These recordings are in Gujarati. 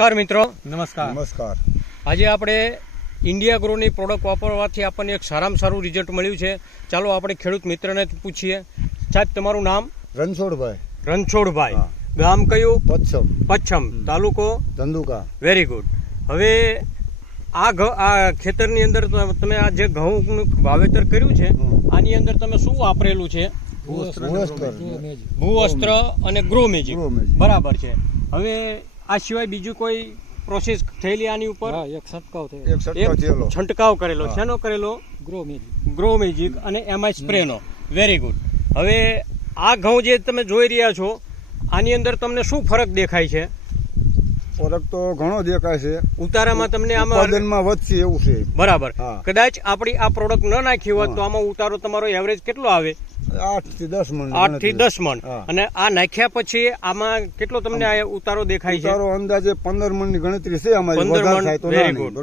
નમસ્કાર મિત્રો. નમસ્કાર. આજે આપણે ઇન્ડિયા ગ્રોની પ્રોડક્ટ વાપરવાથી આપણને એક સારામાં સારું રિઝલ્ટ મળ્યું છે. ચાલો આપણે ખેડૂત મિત્રને પૂછીએ. સાહેબ, તમારું નામ? રણછોડભાઈ. ગામ કયું? પચ્છમ. તાલુકો? ધંધુકા. Very good. હવે આ ખેતરની અંદર તમે આ જે ઘઉંનું વાવેતર કર્યું છે, આની અંદર તમે શું વાપરેલું છે? ભૂવસ્ત્ર અને ગ્રો મેજિક. બરાબર છે. હવે આ સિવાય બીજું કોઈ પ્રોસેસ થયેલી આની ઉપર? છંટકાવ કરેલો. શેનો કરેલો? ગ્રો મેજિક અને એમાં સ્પ્રેનો. Very good. હવે આ ઘઉં જે તમે જોઈ રહ્યા છો, આની અંદર તમને શું ફરક દેખાય છે? ફરક તો ઘણો દેખાય છે. ઉતારામાં તમને આમાં વધશે એવું છે. બરાબર. કદાચ આપણી આ પ્રોડક્ટ ન નાખી હોત તો આમાં ઉતારો તમારો એવરેજ કેટલો આવે? 8 થી 10 મણ. 8 થી 10 મણ. અને આ નાખ્યા પછી આમાં કેટલો તમને આ ઉતારો દેખાય છે? ઉતારો અંદાજે 15 મણની ગણતરી છે અમારી. 15 મણ. Very good.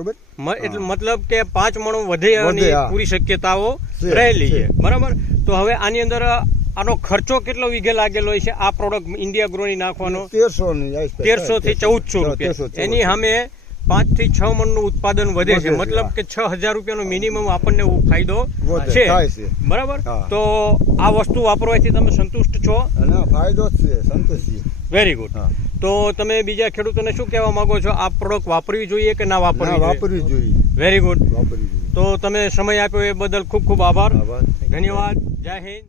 એટલે મતલબ કે 5 મણ વધે પૂરી શક્યતાઓ રહેલી છે. બરાબર. તો હવે આની અંદર આનો ખર્ચો કેટલો વીઘે લાગેલો છે આ પ્રોડક્ટ ઇન્ડિયા ગ્રોની નાખવાનો? 1300 થી 1400 રૂપિયા. એની સામે 5 થી 6 મણનું ઉત્પાદન વધે છે. મતલબ કે 6000 રૂપિયાનો મિનિમમ આપણને ફાયદો છે. બરાબર. તો આ વસ્તુ વાપરવાથી તમે સંતુષ્ટ છો? ફાયદો જ છે, સંતુષ્ટ. Very good. તો તમે બીજા ખેડૂતોને શું કહેવા માંગો છો? આ પ્રોડક્ટ વાપરવી જોઈએ કે ના વાપરવી જોઈએ? Very good. તો તમે સમય આપ્યો એ બદલ ખૂબ ખૂબ આભાર. ધન્યવાદ. જય હિન્દ.